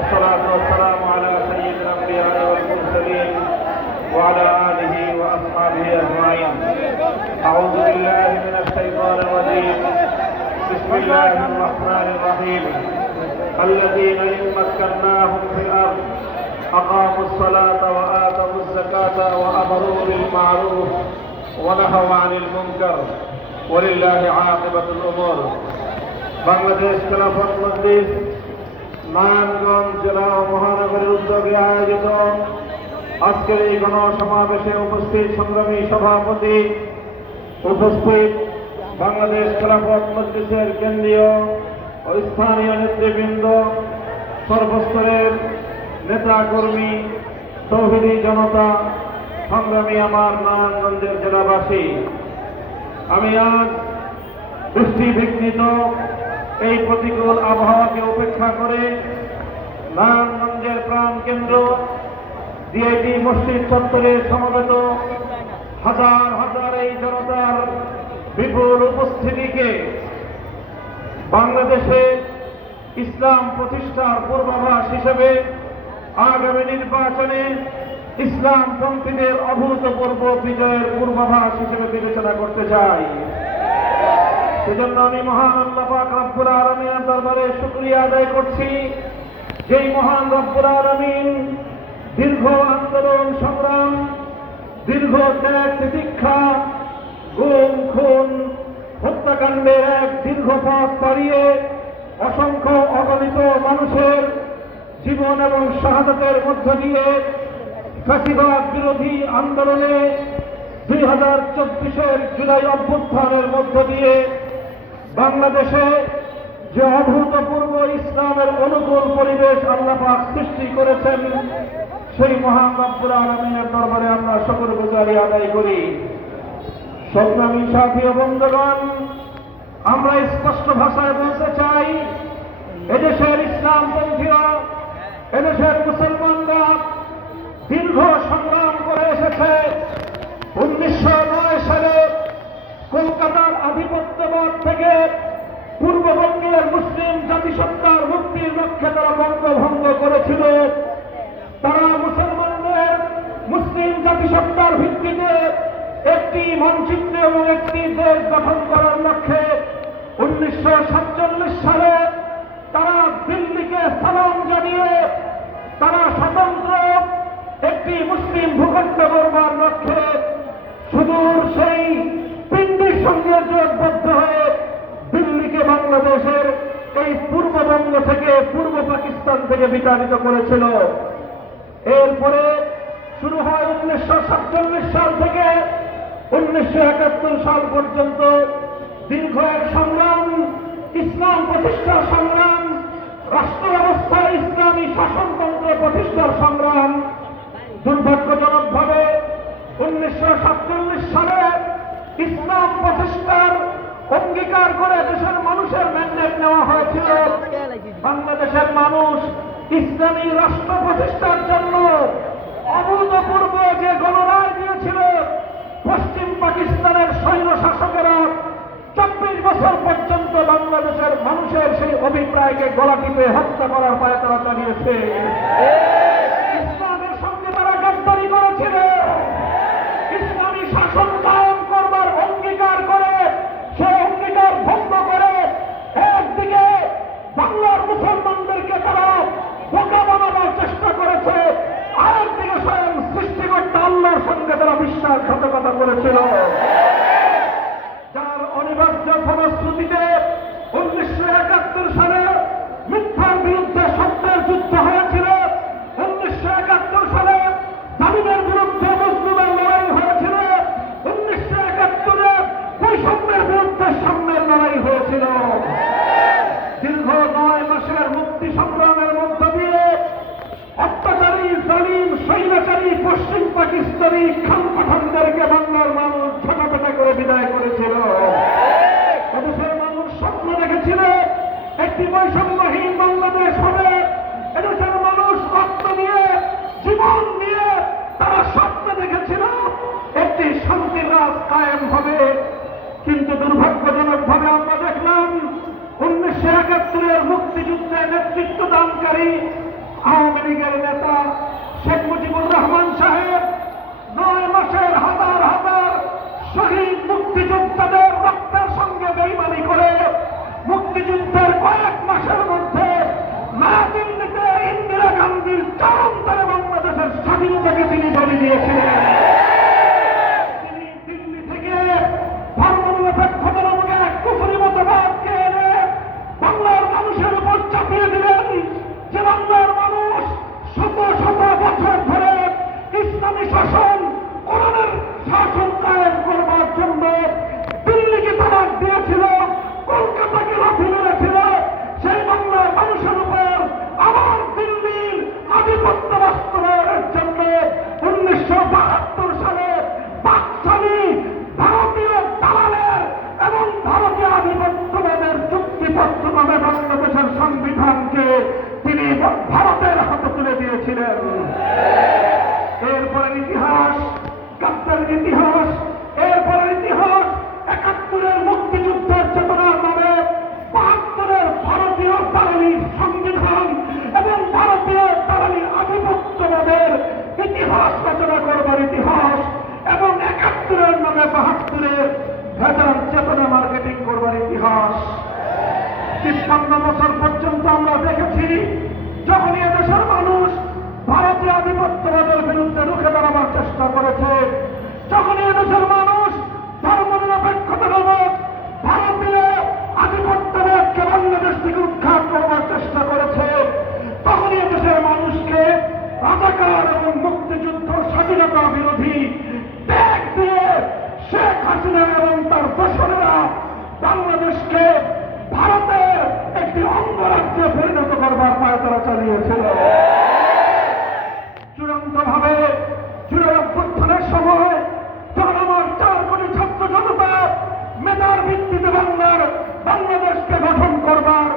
والصلاة والسلام على سيد الأنبياء والمرسلين وعلى آله وأصحابه أجمعين. أعوذ بالله من الشيطان الرجيم. بسم الله الرحمن الرحيم. الذين إن مكناهم في الأرض أقاموا الصلاة وآتوا الزكاة وأمروا بالمعروف ونهوا عن المنكر ولله عاقبة الأمور. বাংলাদেশ খেলাফত মজলিস নারায়ণগঞ্জ জেলা ও মহানগরের উদ্যোগে আয়োজিত আজকের এই গণসমাবেশে উপস্থিত সংগ্রামী সভাপতি, উপস্থিত বাংলাদেশ খেলাফত মজলিসের কেন্দ্রীয় ও স্থানীয় নেতৃবৃন্দ, সর্বস্তরের নেতা কর্মী, তৌহিদি জনতা, সংগ্রামী আমার নারায়ণগঞ্জের জেলাবাসী, আমি আজ বৃষ্টিবিঘ্নিত এই প্রতিকূল আবহাওয়াকে উপেক্ষা করে নারায়ণগঞ্জের প্রাণ কেন্দ্র ডিআইটি মসজিদ চত্বরে সমবেত হাজার হাজার এই জনতার বিপুল উপস্থিতিকে বাংলাদেশে ইসলাম প্রতিষ্ঠার পূর্বাভাস হিসেবে আগামী নির্বাচনে ইসলামপন্থীদের অভূতপূর্ব বিজয়ের পূর্বাভাস হিসেবে বিবেচনা করতে চাই। সেজন্য আমি মহান আল্লাহ পাক রব্বুল আলামিনের দরবারে শুকরিয়া আদায় করছি, যেই মহান রব্বুল আলামিন দীর্ঘ আন্দোলন সংগ্রাম, দীর্ঘ ত্যাগ তিতিক্ষা, গুম খুন হত্যাকাণ্ডের এক দীর্ঘ পথ পাড়িয়ে অসংখ্য অগণিত মানুষের জীবন এবং শাহাদাতের মধ্য দিয়ে ফ্যাসিবাদ বিরোধী আন্দোলনে 2024-এর জুলাই অভ্যুত্থানের মধ্য দিয়ে বাংলাদেশে যে অভূতপূর্ব ইসলামের অনুকূল পরিবেশ আল্লাহ পাক সৃষ্টি করেছেন, সেই মহান রব্বুল আলামিনের দরবারে আমরা শুকরগুজারি আদায় করি। সংগ্রামী সাথী ও বন্ধুগণ, আমরা স্পষ্ট ভাষায় বলতে চাই, এদেশের ইসলামপন্থীরা, এদেশের মুসলমানরা দীর্ঘ সংগ্রাম করে এসেছে। 1909 সালে কলকাতার আধিপত্যবাদ থেকে পূর্ববঙ্গের মুসলিম জাতিসত্তার মুক্তির লক্ষ্যে তারা বঙ্গভঙ্গ করেছিল। তারা মুসলমানদের মুসলিম জাতিসত্তার ভিত্তিতে একটি মানচিত্র এবং একটি দেশ গঠন করার লক্ষ্যে 1947 সালে তারা দিল্লিকে সালাম জানিয়ে তারা স্বতন্ত্র একটি মুসলিম ভূখণ্ড গড়বার লক্ষ্যে সুদূর সেই পিন্ডির সঙ্গে জোটবদ্ধ হয়ে দিল্লিকে বাংলাদেশের এই পূর্ববঙ্গ থেকে, পূর্ব পাকিস্তান থেকে বিতাড়িত করেছিল। এরপরে শুরু হয় 1947 সাল থেকে 1971 সাল পর্যন্ত দীর্ঘ এক সংগ্রাম, ইসলাম প্রতিষ্ঠার সংগ্রাম, রাষ্ট্র ব্যবস্থায় ইসলামী শাসনতন্ত্র প্রতিষ্ঠার সংগ্রাম। দুর্ভাগ্যজনকভাবে 1947 সালে ইসলাম প্রতিষ্ঠার অঙ্গীকার করে দেশের মানুষের ম্যান্ডেট নেওয়া হয়েছিল। বাংলাদেশের মানুষ ইসলামী রাষ্ট্র প্রতিষ্ঠার জন্য অভূতপূর্ব যে গণরায় দিয়েছিল, পশ্চিম পাকিস্তানের সৈন্য শাসকেরা 24 বছর পর্যন্ত বাংলাদেশের মানুষের সেই অভিপ্রায়কে গলা টিপে হত্যা করার পায়তারা চালিয়েছে। ইসলামের সঙ্গে তারা গাদ্দারি করেছিল। ইসলামী শাসন কায়েম করবার অঙ্গীকার করে সেই অঙ্গীকার ভঙ্গ করে একদিকে বাংলার মুসলমানদেরকে তারা বোকা বানাবার চেষ্টা করেছে, আরেকদিকে স্বয়ং সৃষ্টিকর্তা আল্লাহর সঙ্গে তারা বিশ্বাসঘাতকতা করেছিল, যার অনিবার্য ফলশ্রুতিতে 1971 সালে মিথ্যার বিরুদ্ধে সত্যের যুদ্ধ হয়েছিল। 1971 সালে জালিমের বিরুদ্ধে মজলুমের লড়াই হয়েছিল। 1971-এ বৈষম্যের বিরুদ্ধে সাম্যের লড়াই হয়েছিল। দীর্ঘ 9 মাসের মুক্তি সংগ্রামের মধ্য দিয়ে অত্যাচারী, জালিম, স্বৈরাচারী পশ্চিম পাকিস্তানি খান পাঠানদেরকে বাংলার মানুষ ঝাঁটাপেটা করে বিদায় করেছিল। এদেশের মানুষ স্বপ্ন দেখেছিল একটি বৈষম্যহীন বাংলাদেশ হবে। এদেশের মানুষ রক্ত দিয়ে, জীবন দিয়ে তারা স্বপ্ন দেখেছিল একটি শান্তির রাজ কায়েম হবে। কিন্তু দুর্ভাগ্যজনকভাবে আমরা দেখলাম 1971-এর মুক্তিযুদ্ধে নেতৃত্ব দানকারী আওয়ামী লীগের নেতা শেখ মুজিবুর রহমান সাহেব 9 মাসের হাজার হাজার শহীদ মুক্তিযোদ্ধাদের রক্তের সঙ্গে বেইমানি করে মুক্তিযুদ্ধের কয়েক মাসের মধ্যে নয়াদিল্লিতে ইন্দিরা গান্ধীর চরমতলে বাংলাদেশের স্বাধীনতাকে তিনি বলি দিয়েছিলেন। তিনি দিল্লি থেকে ধর্মনিরপেক্ষতা নামক এক কুফরি মতবাদকে এনে বাংলার মানুষের উপর চাপিয়ে দিলেন, যে বাংলার মানুষ শত শত বছর ধরে ইসলামী শাসন, কোরআনের শাসন কায়েম করবার জন্য দিল্লিকে তালাক দিয়েছিল, কলকাতাকে লাথি মেরেছিল। সেই বাংলার মানুষের উপর আবার দিল্লির আধিপত্য বাস্তবায়নের জন্য 1972 সালে পাকশালী ভারতীয় দালালের এবং ভারতীয় আধিপত্যবাদের চুক্তিপত্র নামে বাংলাদেশের সংবিধানকে তিনি ভারতের হাতে তুলে দিয়েছিলেন। এরপরে ইতিহাস, গাদ্দারির ইতিহাস, এরপরে ইতিহাস 71-এর মুক্তিযুদ্ধের চেতনার নামে 72-এর ভারতীয় দালালির সংবিধান এবং ভারতীয় দালালির আধিপত্যবাদের ইতিহাস রচনা করবার ইতিহাস এবং 71-এর নামে 72-এর ভেজাল চেতনা মার্কেটিং করবার ইতিহাস। 53 বছর পর্যন্ত আমরা দেখেছি যখনই এদেশের মানুষ ভারতীয় আধিপত্যবাদের বিরুদ্ধে রুখে দাঁড়াবার চেষ্টা করেছে, যখনই এদেশের মানুষ ধর্মনিরপেক্ষতা নামক ভারতীয় আধিপত্যবাদকে বাংলাদেশ থেকে উৎখাত করবার চেষ্টা করেছে, তখনই এদেশের মানুষকে রাজাকার এবং মুক্তিযুদ্ধ স্বাধীনতা বিরোধী ত্যাগ দিয়ে শেখ হাসিনা এবং তার দোসরেরা বাংলাদেশকে ভারতের একটি অঙ্গরাজ্যে পরিণত করবার পায়তারা চালিয়েছিল। চূড়ান্তভাবে জুলাই অভ্যুত্থানের সময় যখন আমার 4 কোটি ছাত্র জনতা মেধার ভিত্তিতে বাংলাদেশকে গঠন করবার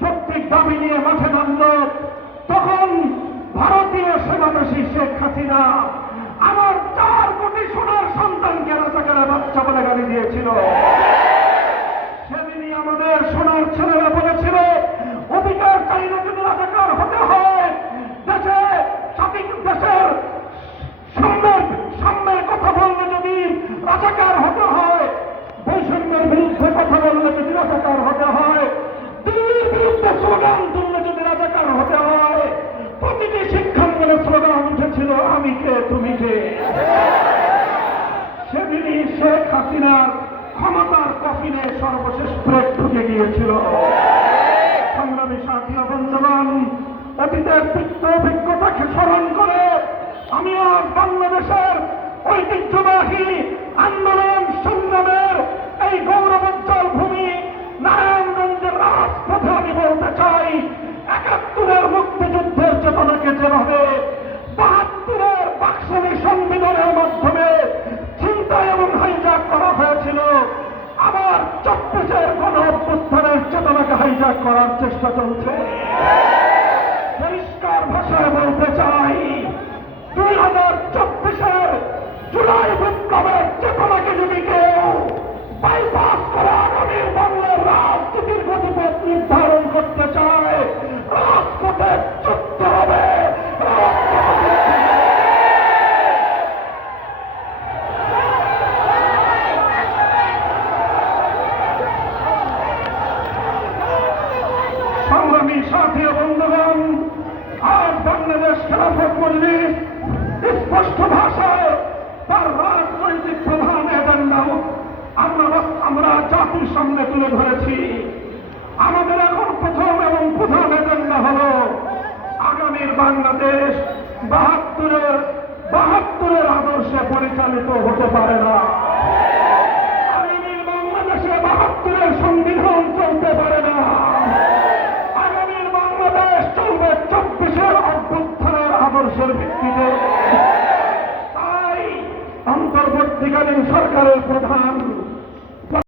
যৌক্তিক দাবি নিয়ে মাঠে নামল, তখন ভারতীয় সেনাবাসী শেখ হাসিনা আমার 4 কোটি সোনার সন্তানকে রাজাকারের বাচ্চা বলে গালি দিয়েছিল। সেদিনই আমাদের সোনার ছেলেরা বলেছিল, অধিকার চাইলে যদি রাজাকার হতে হয়, দেশের সামনের কথা বললে যদি রাজাকার হতে হয়, বৈষম্যের বিরুদ্ধে কথা বললে যদি রাজাকার হতে হয়, দিল্লির বিরুদ্ধে স্লোগান তুললে যদি রাজাকার হতে হয়, প্রতিটি শিক্ষাঙ্গনে স্লোগান উঠেছিল আমি কে তুমি কে। সেদিনই শেখ হাসিনার ক্ষমতার কফিনে সর্বশেষ ব্রেক ঢুকে গিয়েছিল। সংগ্রামী সাথী ও বন্ধুগণ, অতীতের তিক্ত অভিজ্ঞতাকে স্মরণ করে আমি আজ বাংলাদেশের ঐতিহ্যবাহী আন্দোলন সংগ্রামের এই গৌরবোজ্জ্বল ভূমি নারায়ণগঞ্জের রাজপথে আমি বলতে চাই, 71-এর মুক্তিযুদ্ধের চেতনাকে যেভাবে 72-এর পাকশালী সংবিধানের মাধ্যমে চিন্তায় এবং হাইজ্যাক করা হয়েছিল, আবার 24-এর গণ অভ্যুত্থানের চেতনাকে হাইজ্যাক করার চেষ্টা চলছে। পরিষ্কার ভাষায় বলতে চাই, 2024-এর জুলাই বিপ্লবের চেতনাকে যদি কেউ বাইপাস করে আগামীর বাংলার রাজনীতির গতিপথ নির্ধারণ করতে চায়, রাজপথে যুদ্ধ হবে। সংগ্রামী সাথী ও বন্ধুগণ, আজ বাংলাদেশ খেলাফত মজলিস স্পষ্ট ভাষায় তার রাজনৈতিক প্রধান এজেন্ডা আমরা জাতির সামনে তুলে ধরেছি। আমাদের এখন প্রথম এবং প্রধান এজেন্ডা হল আগামীর বাংলাদেশ 72-এর আদর্শে পরিচালিত হতে পারে না। আগামীর বাংলাদেশে 72-এর সংবিধান চলতে পারে না। আগামীর বাংলাদেশ চলবে 24-এর অভ্যুত্থানের আদর্শের ভিত্তিতে। তাই অন্তর্বর্তীকালীন সরকারের প্রধান